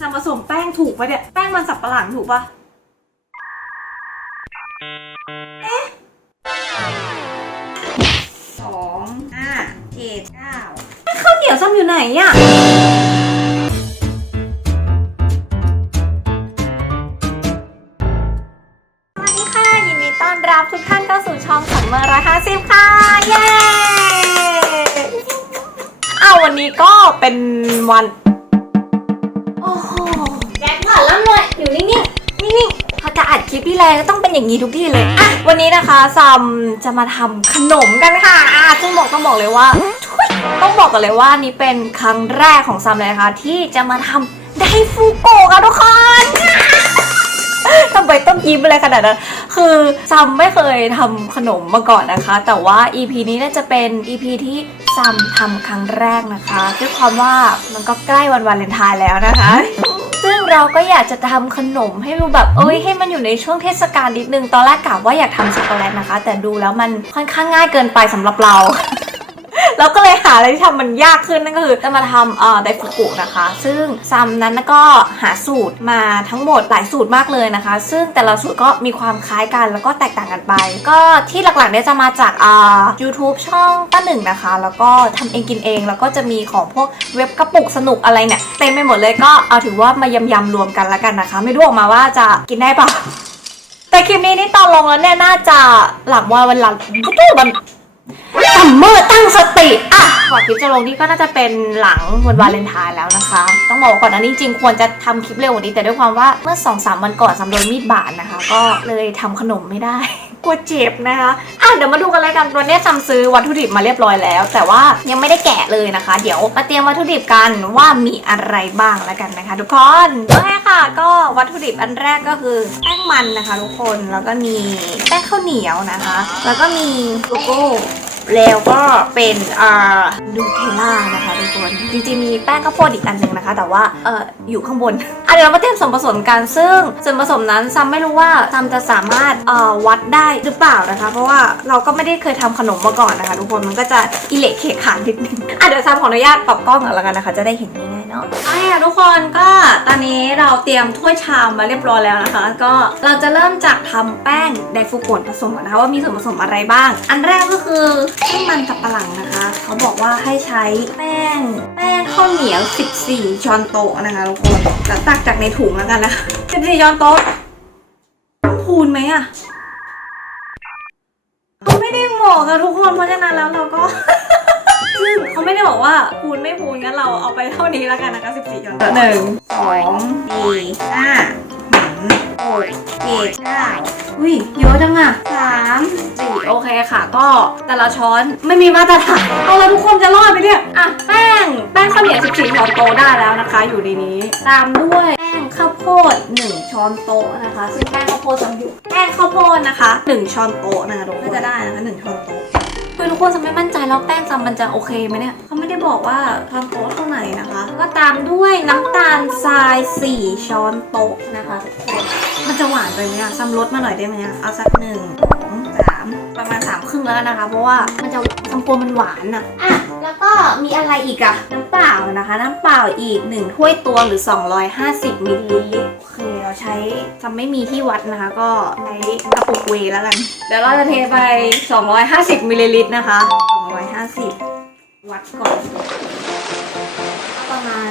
จะผสมแป้งถูกปะเนี่ย แป้งมันสับปะหลังถูกปะเอ๊ะสองห้าเจ็ดเก้าข้าวเหนียวซ้ำอยู่ไหนอะสวัสดีค่ะ ยินดีต้อนรับทุกท่านเข้าสู่ช่องสันเมอร์ร้อยห้าสิบค่ะ เย้เอาวันนี้ก็เป็นวัน แดดผ่านแล้วเลยอยู่นิ่งๆนิ่งๆพอจะอัดคลิปที่แรงก็ต้องเป็นอย่างนี้ทุกที่เลยอะวันนี้นะคะซัมจะมาทำขนมกันค่ะอะซึ่งบอกต้องบอกเลยว่าทุยต้องบอกกันเลยว่านี่เป็นครั้งแรกของซัมเลยนะคะที่จะมาทำไดฟูโกะค่ะทุกคน ทำไมต้องยิ้มอะไรขนาดนั้น คือซัมไม่เคยทำขนมมาก่อนนะคะ แต่ว่า EP นี้น่าจะเป็น EP ที่ซัมทำครั้งแรกนะคะ ด้วยความว่ามันก็ใกล้วันวาเลนไทน์แล้วนะคะ ซึ่งเราก็อยากจะทำขนมให้ดูแบบเอ้ยให้มันอยู่ในช่วงเทศกาลนิดนึงตอนแรกกะว่าอยากทำช็อกโกแลตนะคะ แต่ดูแล้วมันค่อนข้างง่ายเกินไปสำหรับเรา แล้วก็เลยหาอะไรที่ทำมันยากขึ้นนั่นก็คือจะมาทำเอ่อไดฟุกุนะคะ ซึ่งซัมนั้นก็หาสูตรมาทั้งหมดหลายสูตรมากเลยนะคะ ซึ่งแต่ละสูตรก็มีความคล้ายกันแล้วก็แตกต่างกันไป ก็ที่หลักๆเนี่ยจะมาจากอ่า YouTube ช่องต้าหนึ่งนะคะ แล้วก็ทำเองกินเอง แล้วก็จะมีของพวกเว็บกระปุกสนุกอะไรเนี่ยเต็มไปหมดเลยก็เอาถือว่ามายำๆรวมกันแล้วกันนะคะ ไม่รู้ออกมาว่าจะกินได้ปล่าแต่คลิปนี้นี่ตอนลงแล้วเนี่ยน่าจะหลังวันวันหลังปุ๊บมัน ซัมเมอร์ตั้งสติอะก่อนคลิปจะลงนี่ก็น่าจะเป็นหลังวันวาเลนไทน์แล้วนะคะ ต้องบอกก่อนนะนี่จริงควรจะทำคลิปเร็วกว่านี้แต่ด้วยความว่าเมื่อ2อสวันก่อนซัมโดนมีดบาดนะคะ ก็เลยทำขนมไม่ได้กลัวเจ็บนะคะอะเดี๋ยวมาดูกันเลยกันวันนี้ซัมซื้อวัตถุดิบมาเรียบร้อยแล้ว แต่ว่ายังไม่ได้แกะเลยนะคะ เดี๋ยวมาเตรียมวัตถุดิบกันว่ามีอะไรบ้างแล้วกันนะคะ ทุกคนโอเคค่ะ ก็วัตถุดิบอันแรกก็คือแป้งมันนะคะ ทุกคนแล้วก็มีแป้งข้าวเหนียวนะคะ แล้วก็มีโกโก้ แล้วก็เป็นอ่านูเทลล่านะคะทุกคนจริงๆมีแป้งข้าวโพดอีกอันหนึ่งนะคะ แต่ว่าเอออยู่ข้างบนอะเดี๋ยวเรามาเตรียมส่วนผสมกันซึ่งส่วนผสมนั้นซัมไม่รู้ว่าซัมจะสามารถเอ่อวัดได้หรือเปล่านะคะ เพราะว่าเราก็ไม่ได้เคยทำขนมมาก่อนนะคะ ทุกคนมันก็จะอิเละเขะขาดนิดนึงอะเดี๋ยวซัมขออนุญาตปรับกล้องก่อนแล้วกันนะคะ จะได้เห็นง่ายๆเนาะอะทุกคนก็ตอนนี้เรา เตรียมถ้วยชามมาเรียบร้อยแล้วนะคะ ก็เราจะเริ่มจากทำแป้งไดฟูกุนผสมก่อนนะคะว่ามีส่วนผสมอะไรบ้าง อันแรกก็คือแป้งมันสับปะหลังนะคะ เขาบอกว่าให้ใช้แป้งแป้งข้าวเหนียว 14 ช้อนโต๊ะนะคะทุกคนจะตักจากในถุงแล้วกันนะคะ14ช้อนโต๊ะต้องพูนไหมอะเขาไม่ได้บอกอะทุกคนเพราะฉะนั้นแล้วเราก็ ซึ่งเขาไม่ได้บอกว่าพูนไม่พูนงั้นเราเอาไปเท่านี้แล้วกันนะคะ14ช้อนโต๊ะหนึ่งสองสี่ห้าหกเจ็ดเก้าอุ้ยเยอะจังอะสามสี่โอเคค่ะ ก็แต่ละช้อนไม่มีมาตรฐานเอาแล้วทุกคนจะรอดไหมเนี่ยอะแป้งแป้งข้าวเหนียว14ช้อนโต๊ะได้แล้วนะคะ อยู่ในนี้ ตามด้วยแป้งข้าวโพด 1 ช้อนโต๊ะนะคะซึ่งแป้งข้าวโพดจะอยู่แป้งข้าวโพดนะคะ 1 ช้อนโต๊ะนะคะทุกคนก็จะได้นะคะ1ช้อนโต๊ะ คือทุกคนจะไม่มั่นใจแล้วแป้งซัมมันจะโอเคไหมเนี่ยเขาไม่ได้บอกว่าช้อนโต๊ะเท่าไหร่นะคะ ก็ตามด้วยน้ำตาลทราย 4 ช้อนโต๊ะนะคะทุกคนมันจะหวานไปไหมอะซัมลดมาหน่อยได้ไหมอะเอาสักหนึ่งสองสามประมาณสามครึ่งแล้วกันนะคะ เพราะว่ามันจะซัมโปรมันหวานอะอะแล้วก็มีอะไรอีกอะน้ำเปล่านะคะ น้ำเปล่าอีก 1 ถ้วยตวงหรือ 250มิลลิลิตรโอเคเรา ใช้ซัมไม่มีที่วัดนะคะ ก็ใช้กระปุกเวแล้วกัน เดี๋ยวเราจะเทไป 250มิลลิลิตรนะคะ 250 วัดก่อนประมาณ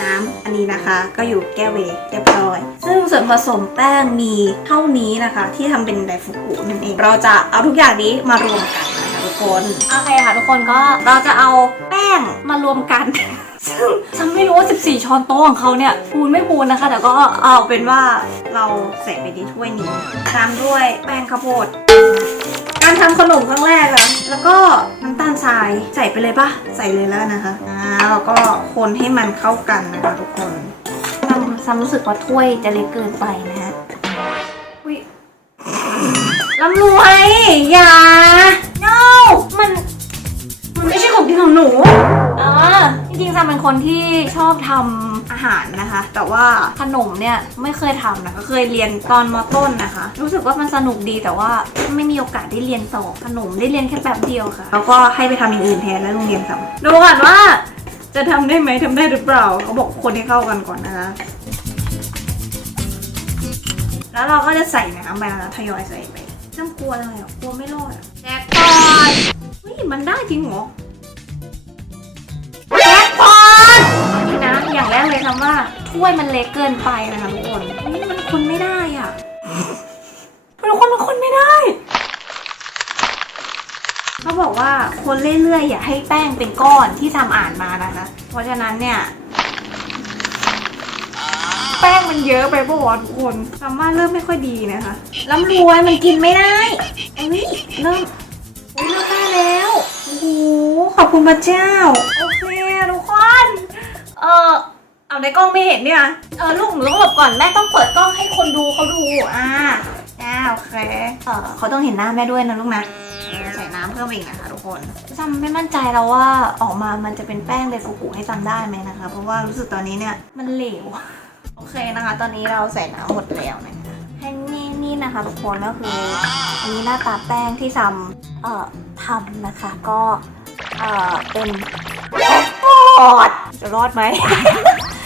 น้ำอันนี้นะคะ ก็อยู่แก้วเวย์เรียบร้อย ซึ่งส่วนผสมแป้งมีเท่านี้นะคะ ที่ทำเป็นไดฟุกุนั่นเอง เราจะเอาทุกอย่างนี้มารวมกันนะคะทุกคน โอเคค่ะทุกคนก็เราจะเอาแป้งมารวมกัน ฉันไม่รู้ว่า 14 ช้อนโต๊ะของเขาเนี่ยพูนไม่พูนนะคะ แต่ก็เอาเป็นว่าเราใส่ไปในถ้วยนี้ตามด้วยแป้งข้าวโพดการทำขนมครั้งแรกอะแล้วก็น้ำตาลทรายใส่ไปเลยปะใส่เลยแล้วนะคะ อ่าแล้วก็คนให้มันเข้ากันนะคะทุกคนซัมรู้สึกว่าถ้วยจะเล็กเกินไปนะฮะอุ้ยลำรวยอย่า ซัมเป็นคนที่ชอบทำอาหารนะคะ แต่ว่าขนมเนี่ยไม่เคยทำนะคะเคยเรียนตอนมต้นนะคะ รู้สึกว่ามันสนุกดีแต่ว่าไม่มีโอกาสได้เรียนต่อขนมได้เรียนแค่แป๊บเดียวค่ะ แล้วก็ให้ไปทำอย่างอื่นแทนแล้วโรงเรียนซัมดูก่อนว่า จะทำได้ไหมทำได้หรือเปล่าเขาบอกคนให้เข้ากันก่อนนะคะ แล้วเราก็จะใส่น้ำไปนะคะทยอยใส่ไปน้ำกลัวอะไรอะกลัวไม่รอดอะแจ็คพอตเฮ้ยมันได้จริงเหรอ อย่างแรกเลยคำว่า ถ้วยมันเล็กเกินไปนะคะทุกคนนี่มันคนไม่ได้อะทุกคนมันคนไม่ได้เขาบอกว่าคนเรื่อยๆอย่าให้แป้งเป็นก้อนที่ทำอ่านมานะคะ เพราะฉะนั้นเนี่ย แป้งมันเยอะไปปะวะทุกคนทำว่าเริ่มไม่ค่อยดีนะคะล้ำรวยมันกินไม่ได้เอ้ยเริ่มเริ่มได้แล้วโอ้โหขอบคุณพระเจ้าโอเคทุกคน เออเอาในกล้องไม่เห็นเนี่ย เออลูกหนูต้องหลบก่อนแม่ต้องเปิดกล้องให้คนดูเขาดู อ่าอ่าโอเค เออเขาต้องเห็นหน้าแม่ด้วยนะลูกนะ ใส่น้ำเพิ่มอีกนะคะทุกคนซัมไม่มั่นใจแล้วว่าออกมามันจะเป็นแป้งเดฟูกุให้ซัมได้ไหมนะคะ เพราะว่ารู้สึกตอนนี้เนี่ยมันเหลว โอเคนะคะ ตอนนี้เราใส่น้ำหมดแล้วนะคะให้นี่นี่นะคะทุกคนก็คืออันนี้หน้าตาแป้งที่ซัมเอ่อทำนะคะ ก็เอ่อเป็นแป้งท อด จะรอดไหม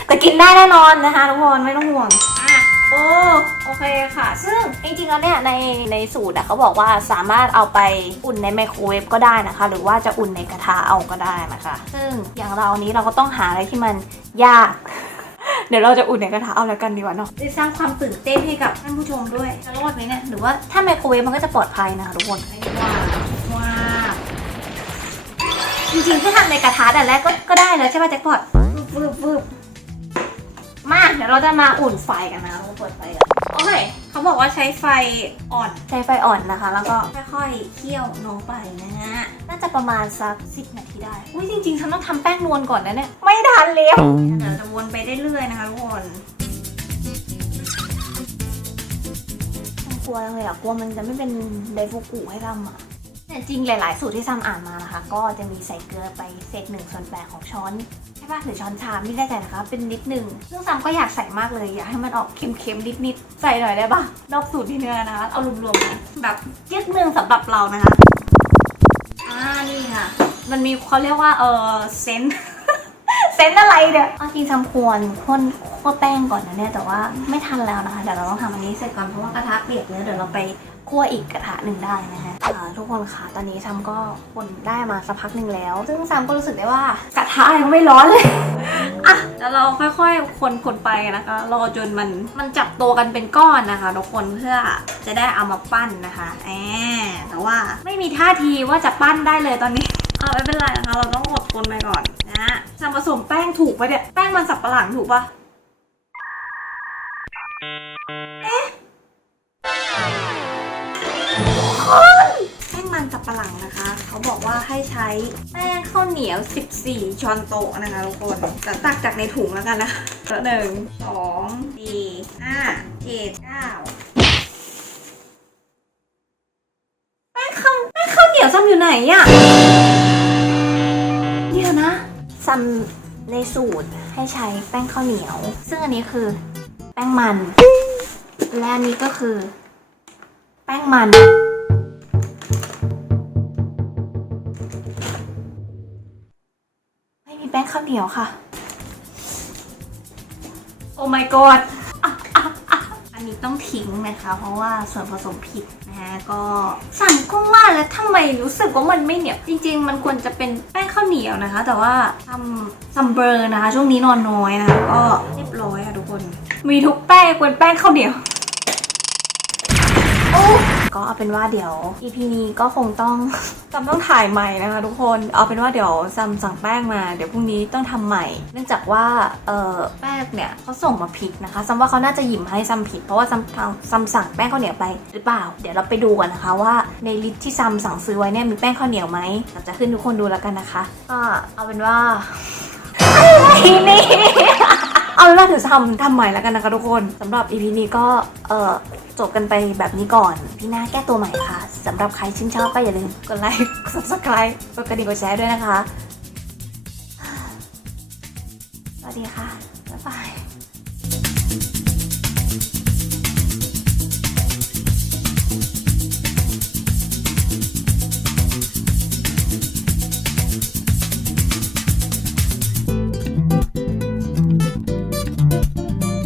แต่กินได้แน่นอนนะคะทุกคนไม่ต้องห่วง อะโอ้โอเคค่ะ ซึ่งจริงๆแล้วเนี่ยในในสูตรอะเขาบอกว่าสามารถเอาไปอุ่นในไมโครเวฟก็ได้นะคะ หรือว่าจะอุ่นในกระทะเอาก็ได้นะคะ ซึ่งอย่างเรานี้เราก็ต้องหาอะไรที่มันยาก เดี๋ยวเราจะอุ่นในกระทะเอาแล้วกันดีกว่าเนาะจะสร้างความตื่นเต้นให้กับท่านผู้ชมด้วยจะรอดไหมเนี่ยหรือว่าถ้าไมโครเวฟมันก็จะปลอดภัยนะคะทุกคนว้วว้า จริงๆถ้าทำในกระทะแต่แรกก็ก็ได้แล้วใช่ป่ะแจ็คพอตฟึบฟึบมาเดี๋ยวเราจะมาอุ่นไฟกันนะเราเปิดไฟกันโอเคเขาบอกว่าใช้ไฟอ่อนใช้ไฟอ่อนนะคะ แล้วก็ค่อยๆเคี่ยวลงไปนะฮะน่าจะประมาณสัก10นาทีได้อุ้ยจริงๆฉันต้องทำแป้งนวลก่อนนะเนี่ยไม่ทันแล้วเดี๋ยวจะวนไปเรื่อยๆนะคะทุกคนกลัวจังเลยอะกลัวมันจะไม่เป็นไดฟูกุให้ทำอะ แต่จริงหลาย ๆ สูตรที่ซ้ำอ่านมานะคะ ก็จะมีใส่เกลือไปเศษหนึ่งส่วนแปดของช้อนใช่ปะหรือช้อนชามไม่แน่ใจนะคะ เป็นนิดหนึ่งซึ่งซ้ำก็อยากใส่มากเลยอยากให้มันออกเค็ม ๆ นิด ๆ ใส่หน่อยได้ปะนอกสูตรที่เนื้อนะคะ เอารวมๆนะแบบยึดหนึ่งสำหรับเรานะคะอ่านี่ค่ะ มันมีเขาเรียกว่าเออเซนเซนอะไรเนี่ยเอาจริงทำควรข้นข้นแป้งก่อนนะเนี่ยแต่ว่าไม่ทันแล้วนะคะ เดี๋ยวเราต้องทำอันนี้เสร็จก่อนเพราะว่ากระทะเปียกเนื้อเดี๋ยวเราไป คั่วอีกกระทะหนึ่งได้นะคะทุกคนค่ะตอนนี้ซัมก็คนได้มาสักพักหนึ่งแล้ว ซึ่งซัมก็รู้สึกได้ว่ากระทะยังไม่ร้อนเลยอะแล้วเราค่อยๆคนคนไปนะคะ รอจนมันมันจับตัวกันเป็นก้อนนะคะทุกคนเพื่อจะได้เอามาปั้นนะคะแอแต่ว่าไม่มีท่าทีว่าจะปั้นได้เลยตอนนี้เอาไม่เป็นไรนะคะ เราต้องอดทนไปก่อนนะจะผสมแป้งถูกปะเนี่ยแป้งมันสับปะหลังถูกปะ นะคะ เขาบอกว่าให้ใช้แป้งข้าวเหนียว 14 ช้อนโต๊ะนะคะทุกคนแต่ตักจากในถุงแล้วกันนะล้วหนึ่งสองสี่ห้าเจ็ดเก้าแป้งข้าวแป้งข้าวเหนียวซ้ำอยู่ไหนอะเดี๋ยวนะซัมในสูตรให้ใช้แป้งข้าวเหนียว ซึ่งอันนี้คือแป้งมัน และอันนี้ก็คือ แป้งมัน เหนียวค่ะ โอ้ my god อะอะอะอันนี้ต้องทิ้งนะคะ เพราะว่าส่วนผสมผิดนะคะก็สั่งก็ว่าแล้วทำไมรู้สึกว่ามันไม่เหนียวจริง ๆ มันควรจะเป็นแป้งข้าวเหนียวนะคะ แต่ว่าทำซัมเบอร์นะคะ ช่วงนี้นอนน้อยนะคะก็เรียบร้อยค่ะทุกคน มีทุกแป้งควรแป้งข้าวเหนียว ก็เอาเป็นว่าเดี๋ยว EP นี้ก็คงต้อง จำต้องถ่ายใหม่นะคะทุกคน เอาเป็นว่าเดี๋ยวซัมสั่งแป้งมา เดี๋ยวพรุ่งนี้ต้องทำใหม่ เนื่องจากว่าเออแป้งเนี่ยเขาส่งมาผิดนะคะซัมว่าเขาน่าจะหยิมให้ซัมผิด เพราะว่าซัมซัมสั่งแป้งข้าวเหนียวไปหรือเปล่า เดี๋ยวเราไปดูกันนะคะว่าในลิสต์ที่ซัมสั่งซื้อไว้เนี่ยมีแป้งข้าวเหนียวไหมเราจะขึ้นทุกคนดูแล้วกันนะคะ ก็เอาเป็นว่าอะไรนี่ เอาเป็นว่าถือทำทำใหม่แล้วกันนะคะทุกคนสำหรับ EP นี้ก็เออจบกันไปแบบนี้ก่อน พี่หน้าแก้ตัวใหม่ค่ะสำหรับใครชื่นชอบก็อย่าลืมกดไลค์กด subscribe กดกระดิ่งกดแชร์ด้วยนะคะ สวัสดีค่ะ บ๊ายบาย